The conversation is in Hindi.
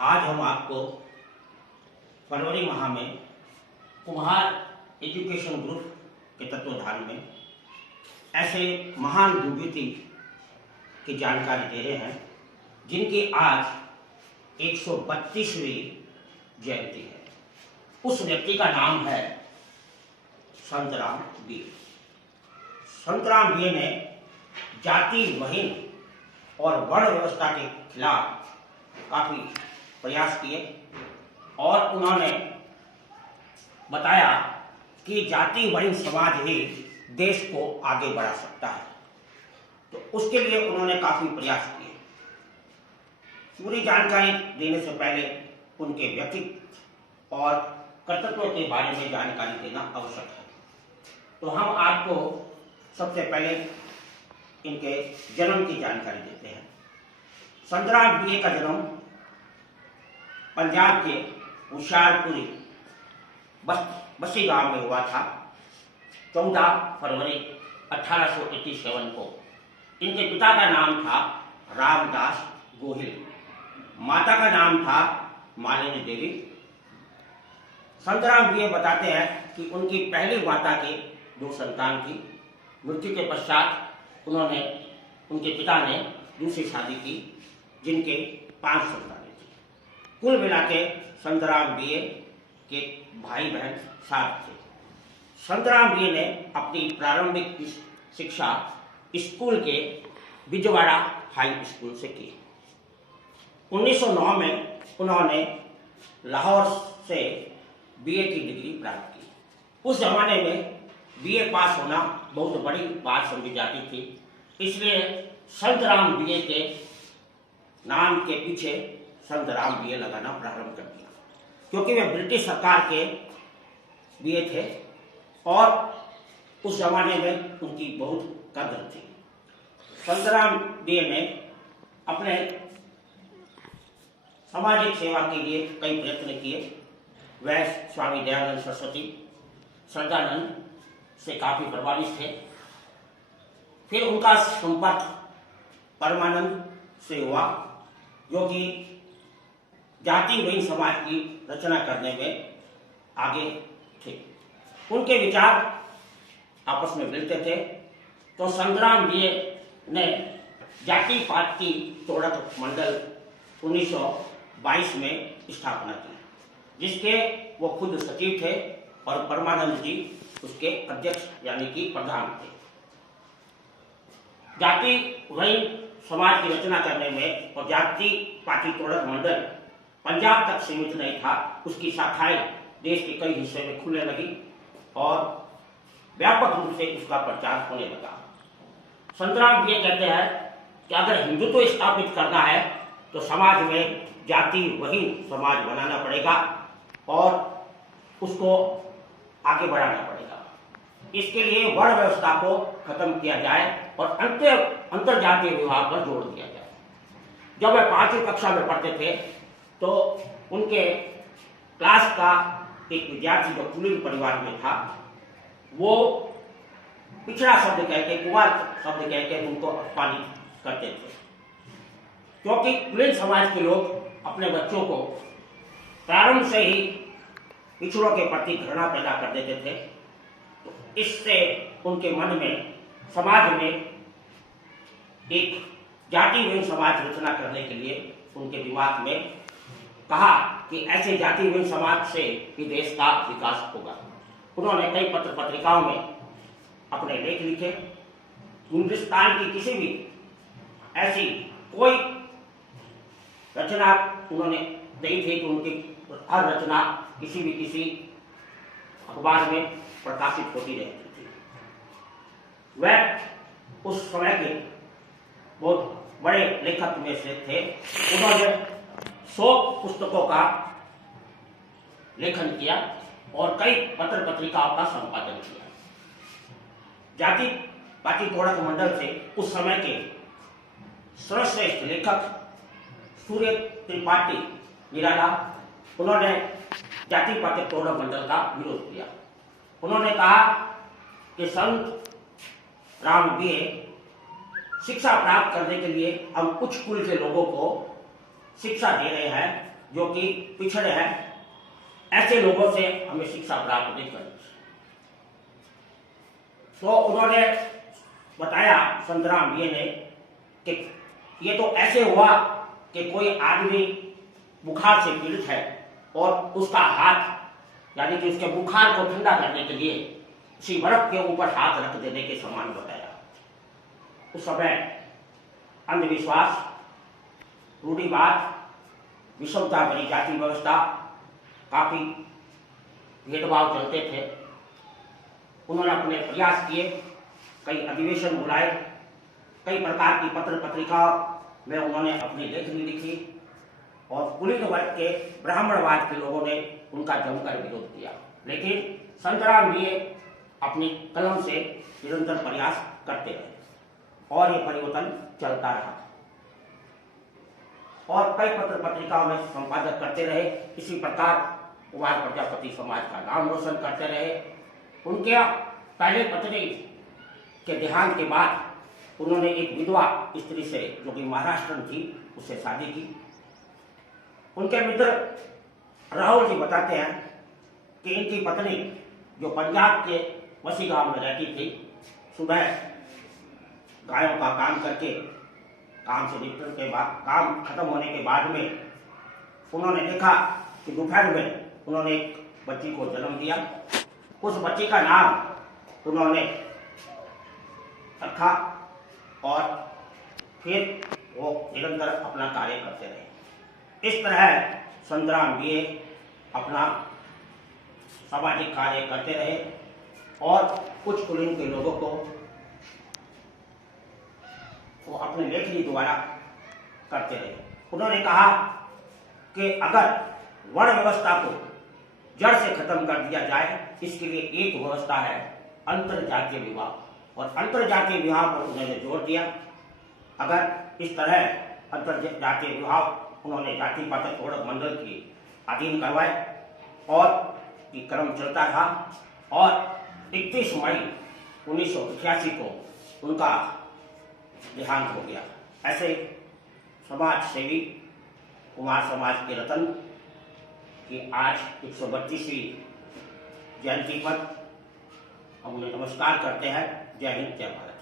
आज हम आपको फरवरी माह में कुम्हार एजुकेशन ग्रुप के तत्वाधान में ऐसे महान विभूति की जानकारी दे रहे हैं जिनकी आज 132वीं जयंती है। उस व्यक्ति का नाम है संतराम बीए। संतराम बीए ने जाति वहीन और वर्ण व्यवस्था के खिलाफ काफी प्रयास किए और उन्होंने बताया कि जाति वहीन समाज ही देश को आगे बढ़ा सकता है। तो उसके लिए उन्होंने काफी प्रयास किए। पूरी जानकारी देने से पहले उनके व्यक्तित्व और कर्तव्यों के बारे में जानकारी देना आवश्यक है। तो हम आपको सबसे पहले इनके जन्म की जानकारी देते हैं। संतराम बीए का जन्म पंजाब के होशियारपुरी बस्सी गांव में हुआ था 14 फरवरी 1887 को। इनके पिता का नाम था रामदास गोहिल, माता का नाम था मालिनी देवी। संतराम बीए बताते हैं कि उनकी पहली माता के 2 संतान थी। मृत्यु के पश्चात उनके पिता ने दूसरी शादी की जिनके 5 संतानें थी। कुल मिला के संतराम बीए के भाई बहन 7 थे। संतराम बीए ने अपनी प्रारंभिक शिक्षा स्कूल के बिजवाड़ा हाई स्कूल से की। 1909 में उन्होंने लाहौर से बीए की डिग्री प्राप्त की। उस जमाने में बीए पास होना बहुत बड़ी बात समझी जाती थी, इसलिए संतराम बीए के नाम के पीछे संतराम बीए लगाना प्रारंभ कर दिया, क्योंकि वे ब्रिटिश सरकार के बीए थे और उस जमाने में उनकी बहुत कदर थी। संतराम बीए ने अपने सामाजिक सेवा के लिए कई प्रयत्न किए। वह स्वामी दयानंद सरस्वती, सदानंद से काफी प्रभावित थे। फिर उनका संपर्क परमानंद से हुआ, जो कि जाति वहीन समाज की रचना करने में आगे थे। उनके विचार आपस में मिलते थे। तो संतराम बीए ने जाति पात की तोड़क मंडल 1922 में स्थापना की, जिसके वो खुद सचिव थे और परमानंद जी उसके अध्यक्ष यानी कि प्रधान थे। जाति वहीन समाज की रचना करने में और जाति पाति तोड़क मंडल पंजाब तक सीमित नहीं था, उसकी शाखाएं देश के कई हिस्से में खुलने लगी और व्यापक रूप से उसका प्रचार होने लगा। संतराम बीए कहते हैं कि अगर हिंदुत्व स्थापित करना है तो समाज में जाति वहीन समाज बनाना पड़ेगा और उसको आगे बढ़ाना पड़ेगा। इसके लिए वर्ण व्यवस्था को खत्म किया जाए और अंतर जातीय विवाह पर जोर दिया जाए। जब वे 5वीं कक्षा में पढ़ते थे तो उनके क्लास का एक विद्यार्थी जो कुलीन परिवार में था, वो पिछड़ा शब्द कहकर, कुमार शब्द कहकर उनको अपमानित करते थे, क्योंकि कुलीन समाज के लोग अपने बच्चों को प्रारंभ से ही पिछड़ों के प्रति घृणा पैदा कर देते थे। तो इससे उनके मन में, समाज में एक जाति वहीन समाज रचना करने के लिए उनके दिमाग में कहा कि ऐसे जाति वहीन समाज से ही देश का विकास होगा। उन्होंने कई पत्र पत्रिकाओं में अपने लेख लिखे। हिंदुस्तान की किसी भी ऐसी कोई रचना उन्होंने नहीं थी कि उनकी हर रचना किसी अखबार में प्रकाशित होती रहती थी। वह उस समय के बहुत बड़े लेखक में से थे। उन्होंने 100 पुस्तकों का लेखन किया और कई पत्र पत्रिकाओं का संपादन किया। जाति पाति तोड़क मंडल से उस समय के सर्वश्रेष्ठ लेखक सूर्य त्रिपाठी निराला, उन्होंने जाति पाति तोड़क मंडल का विरोध किया। उन्होंने कहा कि संत राम बीए शिक्षा प्राप्त करने के लिए हम कुछ कुल के लोगों को शिक्षा दे रहे हैं जो कि पिछड़े हैं, ऐसे लोगों से हमें शिक्षा प्राप्त नहीं करनी। तो उन्होंने बताया संतराम ये ने कि ये तो ऐसे हुआ कि कोई आदमी बुखार से पीड़ित है और उसका हाथ यानी कि उसके बुखार को ठंडा करने के लिए उसी बर्फ के ऊपर हाथ रख देने के समान बताया। उस समय अंधविश्वास, रूढ़िवाद, विषमता भरी जाति व्यवस्था, काफी भेदभाव चलते थे। उन्होंने अपने प्रयास किए, कई अधिवेशन बुलाए, कई प्रकार की पत्र पत्रिकाओं में उन्होंने अपनी लेखनी लिखी और कुलीन वर्ग के ब्राह्मणवाद के लोगों ने उनका जमकर विरोध किया। लेकिन संतराम जी अपनी कलम से निरंतर प्रयास करते रहे और ये परिवर्तन चलता रहा और कई पत्र पत्रिकाओं में संपादक करते रहे। इसी प्रकार कुमार प्रजापति समाज का नाम रोशन करते रहे। उनके पहले पत्नी के देहांत के बाद उन्होंने एक विधवा स्त्री से, जो कि महाराष्ट्र थी, उससे शादी की। उनके मित्र राहुल जी बताते हैं कि इनकी पत्नी, जो पंजाब के वसी गांव में रहती थी, सुबह गायों का काम करके काम से निपटने के बाद, काम खत्म होने के बाद में उन्होंने देखा कि दोपहर में उन्होंने एक बच्ची को जन्म दिया। उस बच्ची का नाम उन्होंने रखा और फिर वो निरंतर अपना कार्य करते रहे। इस तरह संतराम जी अपना सामाजिक कार्य करते रहे और कुछ कुलीन के लोगों को वो अपने लेखनी द्वारा करते रहे। उन्होंने कहा कि अगर वर्ण व्यवस्था को जड़ से खत्म कर दिया जाए, इसके लिए एक व्यवस्था है अंतरजातीय विवाह, और अंतरजातीय विवाह पर उन्होंने जोर दिया। अगर इस तरह अंतरजातीय विवाह उन्होंने जाति पाति तोड़क मंडल के अधीन करवाए और ये क्रम चलता रहा और 31 मई 1988 को उनका देहांत हो गया। ऐसे समाज सेवी कुमार समाज के रतन की आज 132वीं जयंती पर हम उन्हें नमस्कार करते हैं। जय हिंद, जय भारत।